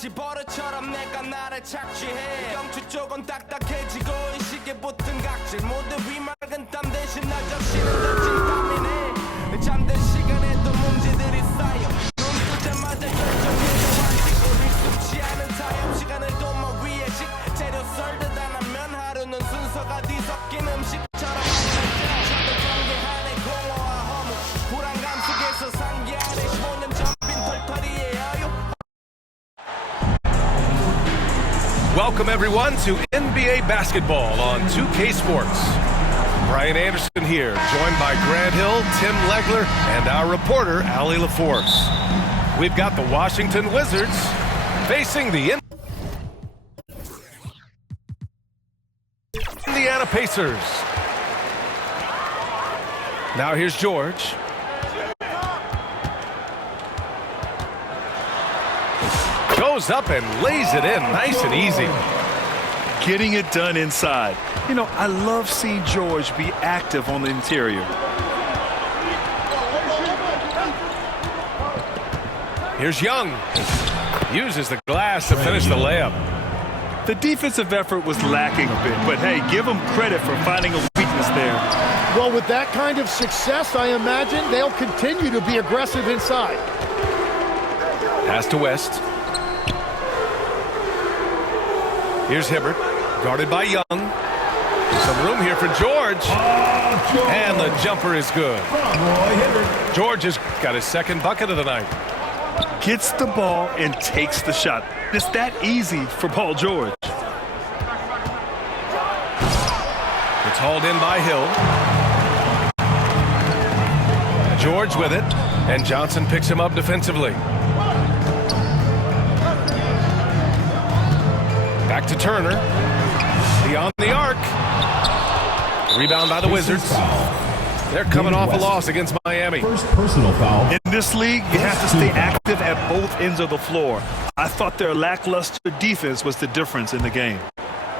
마치 버릇처럼 내가 나를 착취해 경추 쪽은 딱딱해지고 이 시계 붙은 각질 모두 위맑은 땀 대신 나 적시는 던진 땀이네 잠든 시간에도 문제들이 쌓여 눈 뜨자마자 결정해도 아직 익숙치 않은 타협 시간을 도마 위에 식재료 썰듯 안 하면 하루는 순서가 뒤섞인 음식처럼 저도 경계 안에 공허와 허무 불안감 속에서 상기 안에 15년 전 빈 털털이의 여유. Welcome everyone to NBA basketball on 2K Sports. Brian Anderson here, joined by Grant Hill, Tim Legler, and our reporter, Allie LaForce. We've got the Washington Wizards facing the Indiana Pacers. Now here's George. Goes up and lays it in nice and easy. Getting it done inside. You know, I love seeing George be active on the interior. Here's Young. Uses the glass to finish the layup. The defensive effort was lacking a bit, but hey, give them credit for finding a weakness there. Well, with that kind of success, I imagine they'll continue to be aggressive inside. Pass to West. Here's Hibbert, guarded by Young. Some room here for George. And the jumper is good. George has got his second bucket of the night. Gets the ball and takes the shot. It's that easy for Paul George. It's hauled in by Hill. George with it, and Johnson picks him up defensively. Back to Turner. Beyond the arc. Rebound by the Wizards. They're coming off a loss against Miami. First personal foul. In this league, you have to stay active at both ends of the floor. I thought their lackluster defense was the difference in the game.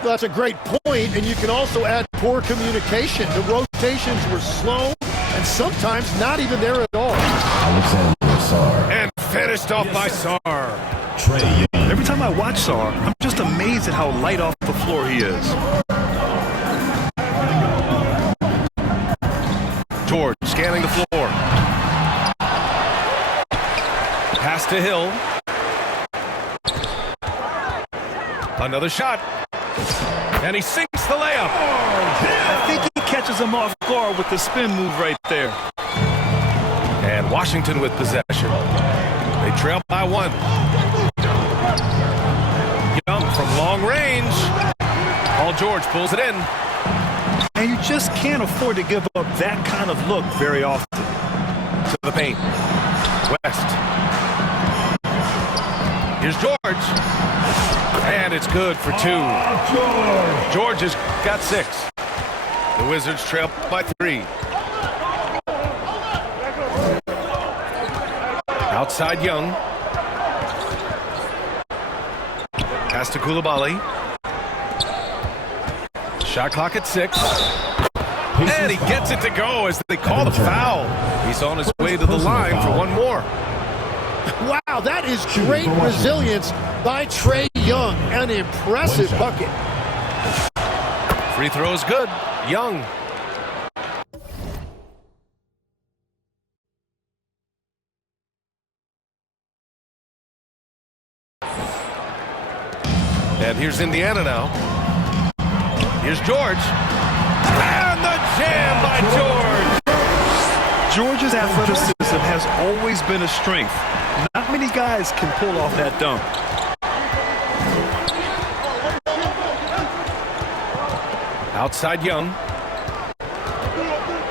That's a great point, and you can also add poor communication. The rotations were slow and sometimes not even there at all. Alexander Sarr. And finished off by Sarr. Trae Young. Every time I watch Sarr, I'm just amazed at how light off the floor he is. George scanning the floor. Pass to Hill. Another shot. And he sinks the layup. I think he catches him off guard with the spin move right there. And Washington with possession. They trail by one. Young from long range. Paul George pulls it in. And you just can't afford to give up that kind of look very often. To the paint. West. Here's George. And it's good for two. George has got 6. The Wizards trail by 3. Outside Young. Pass to Coulibaly. Shot clock at 6. And he gets it to go as they call the foul. He's on his way to the line for one more. Wow, that is great resilience by Trae Young. An impressive bucket. Free throw's good. Young. And here's Indiana now. Here's George. And the jam by George. George's athleticism has always been a strength. Not many guys can pull off that dunk. Outside Young.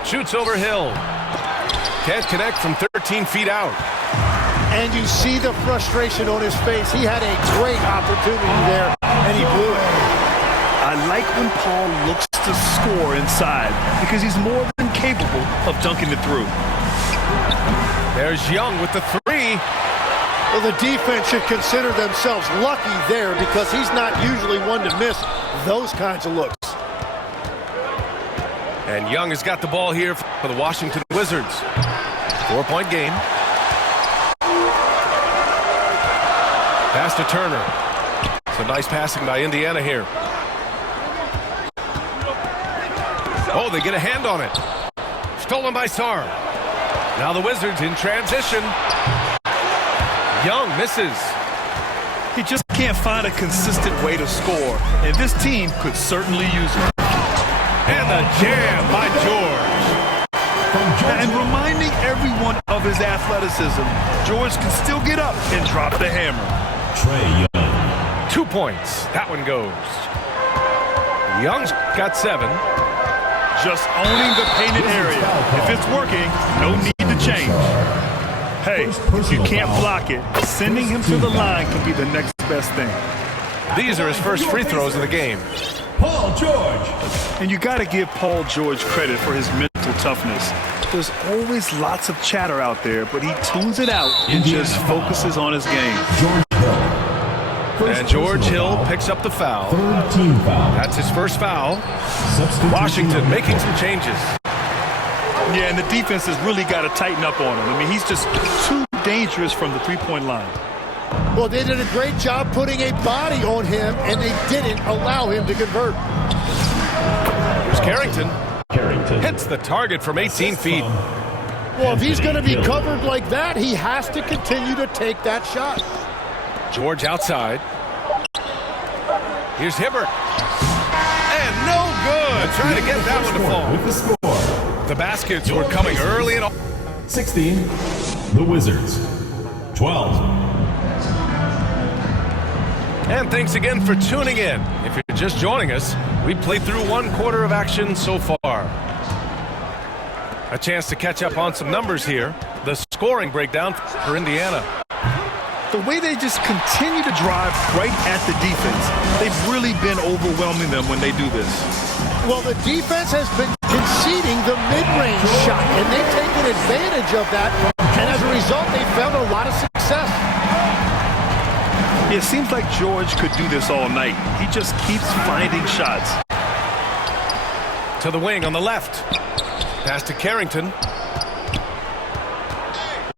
Shoots over Hill. Can't connect from 13 feet out. And you see the frustration on his face. He had a great opportunity there, and he blew it. I like when Paul looks to score inside because he's more than capable of dunking it through. There's Young with the 3. Well, the defense should consider themselves lucky there because he's not usually one to miss those kinds of looks. And Young has got the ball here for the Washington Wizards. 4-point game. Pass to Turner. Some nice passing by Indiana here. Oh, they get a hand on it. Stolen by Sarr. Now the Wizards in transition. Young misses. He just can't find a consistent way to score, and this team could certainly use it. And the jam by George. And reminding everyone of his athleticism, George can still get up and drop the hammer. Trae Young. 2 points. That one goes. Young's got 7. Just owning the painted area. If it's working, no need to change. Hey, if you can't block it, sending him to the line can be the next best thing. These are his first free throws of the game. Paul George. And you got to give Paul George credit for his mental toughness. There's always lots of chatter out there, but he tunes it out and just focuses on his game. George Hill. And George Hill picks up the foul. Third team foul. That's his first foul. Substitution. Washington making some changes. Yeah, and the defense has really got to tighten up on him. I mean, he's just too dangerous from the three-point line. Well, they did a great job putting a body on him, and they didn't allow him to convert. Here's Carrington. Carrington. Hits the target from 18 feet. Well, if he's going to be covered like that, he has to continue to take that shot. George outside. Here's Hibbert. And no good. Trying to get that one to fall. With the score. The baskets were coming early and 16. The Wizards. 12. And thanks again for tuning in. If you're just joining us, we played through 1 quarter of action so far. A chance to catch up on some numbers here. The scoring breakdown for Indiana. The way they just continue to drive right at the defense, they've really been overwhelming them when they do this. Well, the defense has been conceding the mid-range shot, and they've taken advantage of that, and as a result, they've found a lot of success. It seems like George could do this all night. He just keeps finding shots. To the wing on the left. Pass to Carrington.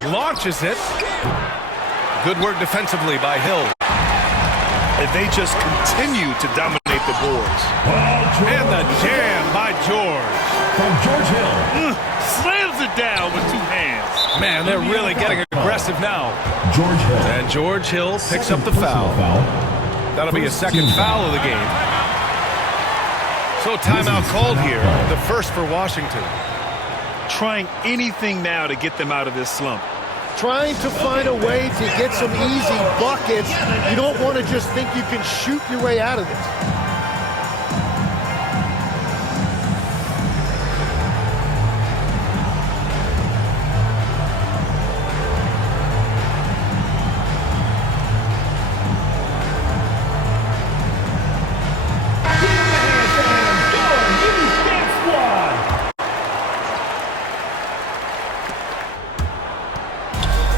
Launches it. Good work defensively by Hill. And they just continue to dominate the boards. And the jam by George. From George Hill. Slams it down with 2 hands. Man, they're really getting aggressive now. George Hill. And George Hill picks up the foul. That'll be a second foul of the game. So timeout called here, the first for Washington. Trying anything now to get them out of this slump. Trying to find a way to get some easy buckets. You don't want to just think you can shoot your way out of this.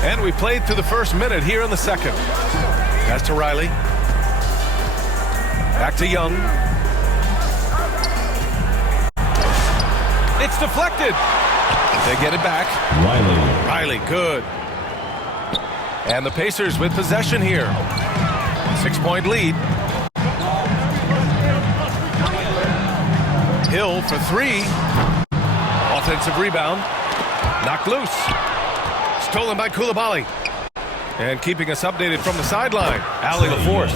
And we played through the first minute here in the second. Pass to Riley. Back to Young. It's deflected. They get it back. Riley, good. And the Pacers with possession here. 6-point lead. Hill for 3. Offensive rebound. Knocked loose. Stolen by Coulibaly. And keeping us updated from the sideline, Allie LaForce.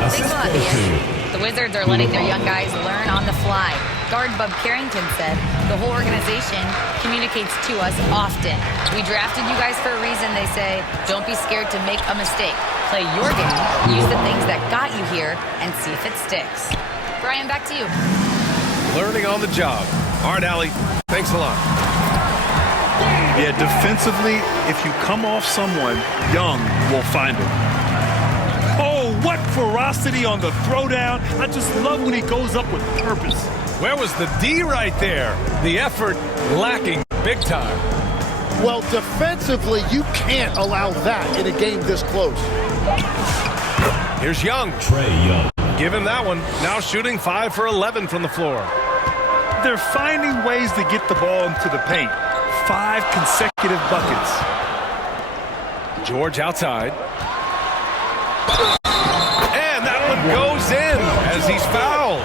Thanks a lot, Ian. The Wizards are letting their young guys learn on the fly. Guard Bub Carrington said, the whole organization communicates to us often. We drafted you guys for a reason, they say. Don't be scared to make a mistake. Play your game, use the things that got you here, and see if it sticks. Brian, back to you. Learning on the job. All right, Allie, thanks a lot. Yeah, defensively, if you come off someone, Young will find him. Oh, what ferocity on the throwdown. I just love when he goes up with purpose. Where was the D right there? The effort lacking big time. Well, defensively, you can't allow that in a game this close. Here's Young. Trae Young. Give him that one. Now shooting 5 for 11 from the floor. They're finding ways to get the ball into the paint. 5 consecutive buckets. George outside. And that one goes in as he's fouled.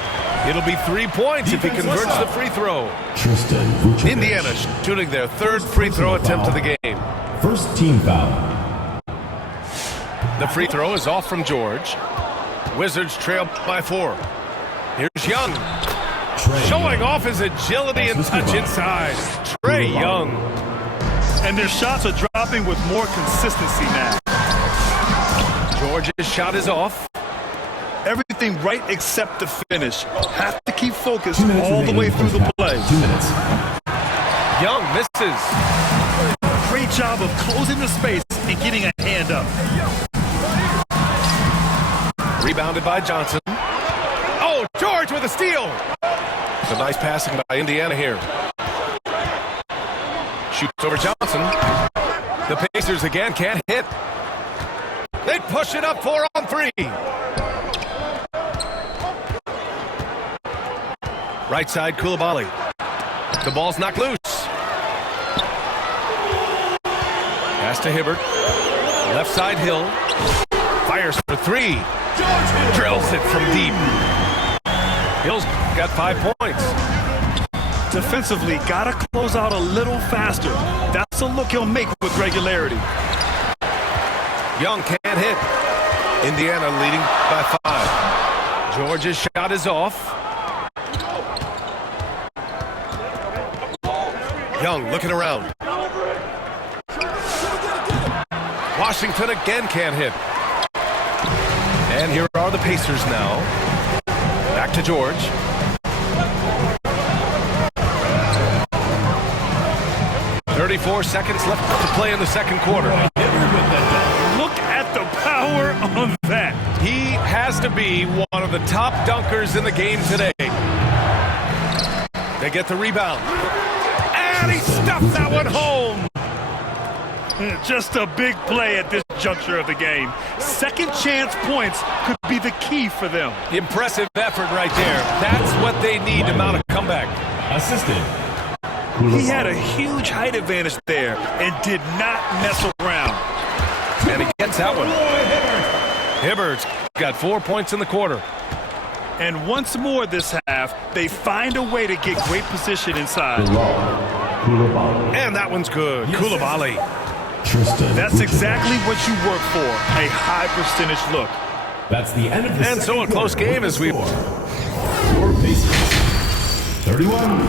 It'll be 3 points if he converts the free throw. Tristan Vucevic. Indiana shooting their third free throw attempt of the game. First team foul. The free throw is off from George. Wizards trail by 4. Here's Young. Showing off his agility and touch inside. Trae Young. And their shots are dropping with more consistency now. George's shot is off. Everything right except the finish. Have to keep focused 2 minutes all the way remaining through the first play. half. 2 minutes. Young misses. Great job of closing the space and getting a hand up. Rebounded by Johnson. Oh, George with a steal. Some nice passing by Indiana here. Shoots over Johnson. The Pacers again can't hit. They push it up 4 on 3. Right side, Coulibaly. The ball's knocked loose. Pass to Hibbert. Left side, Hill. Fires for 3. Drills it from deep. Hill's got 5 points. Defensively, gotta close out a little faster. That's a look he'll make with regularity. Young can't hit. Indiana leading by 5. George's shot is off. Young looking around. Washington again can't hit. And here are the Pacers now. Back to George. "34 seconds left to play in the second quarter." Look at the power on that. He has to be one of the top dunkers in the game today. They get the rebound. And he stuffed that one home. Just a big play at this juncture of the game. Second chance points could be the key for them. Impressive effort right there. That's what they need to mount a comeback. Assisted. He had a huge height advantage there and did not mess around. And he gets that one. Hibbert's got 4 points in the quarter. And once more this half, they find a way to get great position inside. And that one's good. Coulibaly. Tristan That's Vucevic. exactly what you work for, a high percentage look. That's the end of the And so second a close quarter. game as we... Your Pacers. 31.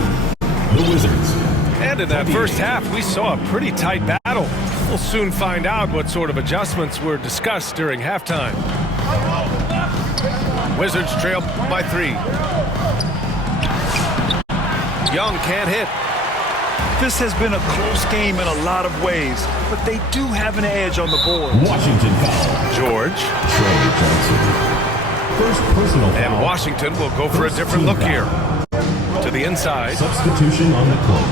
The Wizards. And in that first half, we saw a pretty tight battle. We'll soon find out what sort of adjustments were discussed during halftime. Wizards trail by 3. Young can't hit. This has been a close game in a lot of ways, but they do have an edge on the board. Washington foul. George. Trae Johnson. First personal foul. And Washington will go for a different look here. To the inside. Substitution on the court.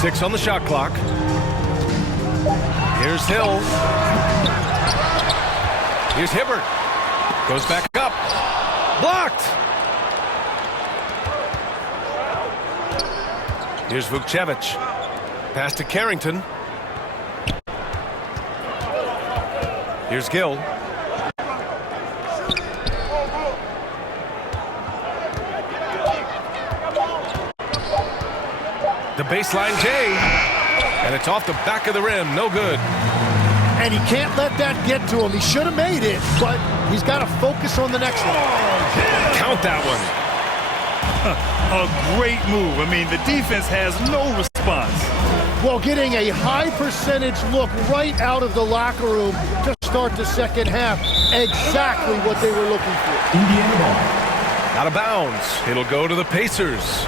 Six on the shot clock. Here's Hill. Here's Hibbert. Goes back up. Blocked. Here's Vucevic. Pass to Carrington. Here's Gill. The baseline J. And it's off the back of the rim. No good. And he can't let that get to him. He should have made it, but he's got to focus on the next one. Count that one. A great move. I mean, the defense has no response. Well, getting a high percentage look right out of the locker room to start the second half. Exactly what they were looking for. Indiana ball. Out of bounds. It'll go to the Pacers.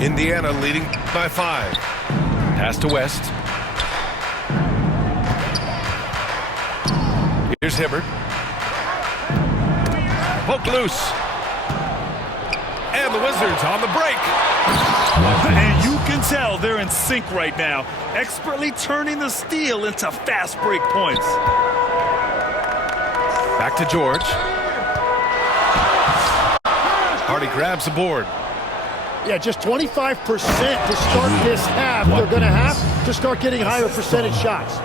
Indiana leading by 5. Pass to West. Here's Hibbert. Poke loose. And the Wizards on the break. And you can tell they're in sync right now, expertly turning the steal into fast break points. Back to George. Hardy grabs the board. Yeah, just 25% to start this half. They're going to have to start getting higher percentage shots.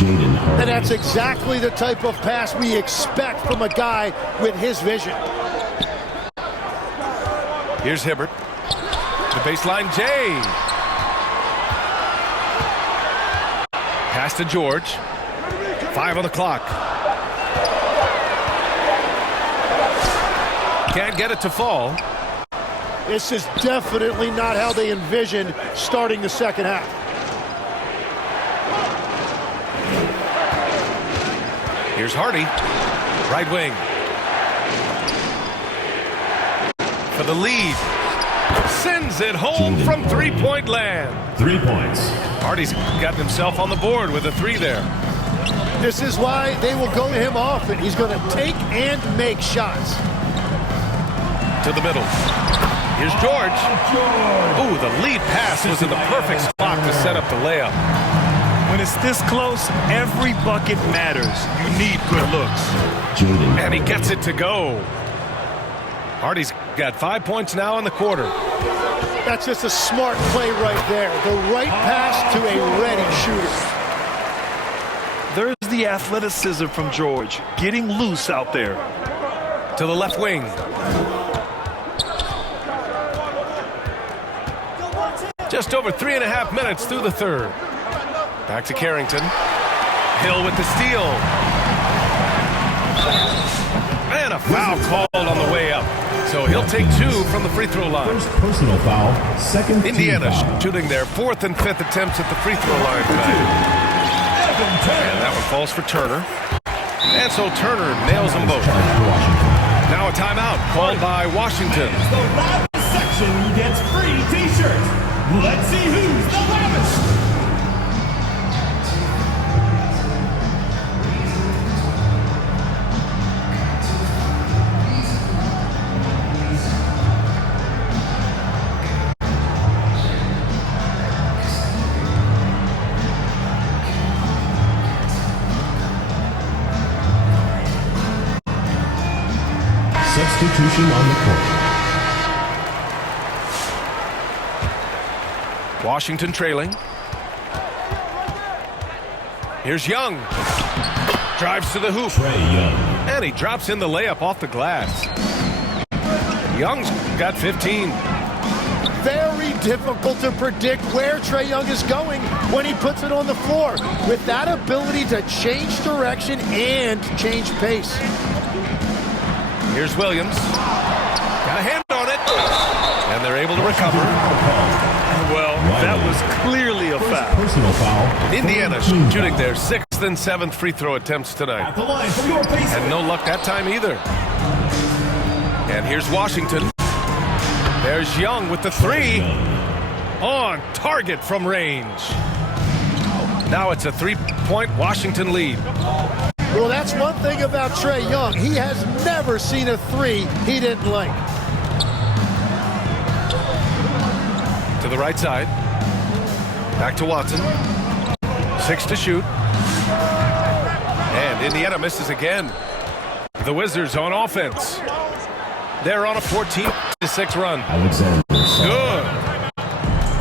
And that's exactly the type of pass we expect from a guy with his vision. Here's Hibbert. The baseline, Jay. Pass to George. 5 on the clock. Can't get it to fall. This is definitely not how they envisioned starting the second half. Here's Hardy. Right wing. For the lead. Sends it home from three-point land. 3 points. Hardy's gotten himself on the board with a 3 there. This is why they will go to him often. He's going to take and make shots. To the middle. Here's George. Ooh, the lead pass was in the perfect spot to set up the layup. When it's this close, every bucket matters. You need good looks. And he gets it to go. Hardy's got 5 points now in the quarter. That's just a smart play right there. The right pass to a ready shooter. There's the athleticism from George, getting loose out there. To the left wing. Just over 3.5 minutes through the third. Back to Carrington. Hill with the steal. And a foul called on the way up. So he'll take 2 from the free throw line. First personal foul, second team Indiana foul. shooting their 4th and 5th attempts at the free throw line tonight. And that one falls for Turner. And so Turner nails them both. Now a timeout called by Washington. The loudest section gets free t-shirts. Let's see who's the loudest. Substitution on the court. Washington trailing. Here's Young. Drives to the hoop. Trae Young. And he drops in the layup off the glass. Young's got 15. Very difficult to predict where Trae Young is going when he puts it on the floor. With that ability to change direction and change pace. Here's Williams. Got a hand on it. And they're able to recover. Well, that was clearly a First foul. personal foul. Indiana team shooting foul. their 6th and 7th free throw attempts tonight. At the line for your base. And no luck that time either. And here's Washington. There's Young with the 3. On target from range. Now it's a 3-point Washington lead. Well, that's one thing about Trae Young. He has never seen a 3 he didn't like. To the right side. Back to Watson. 6 to shoot. And Indiana misses again. The Wizards on offense. They're on a 14-6 run. Alexander. Good.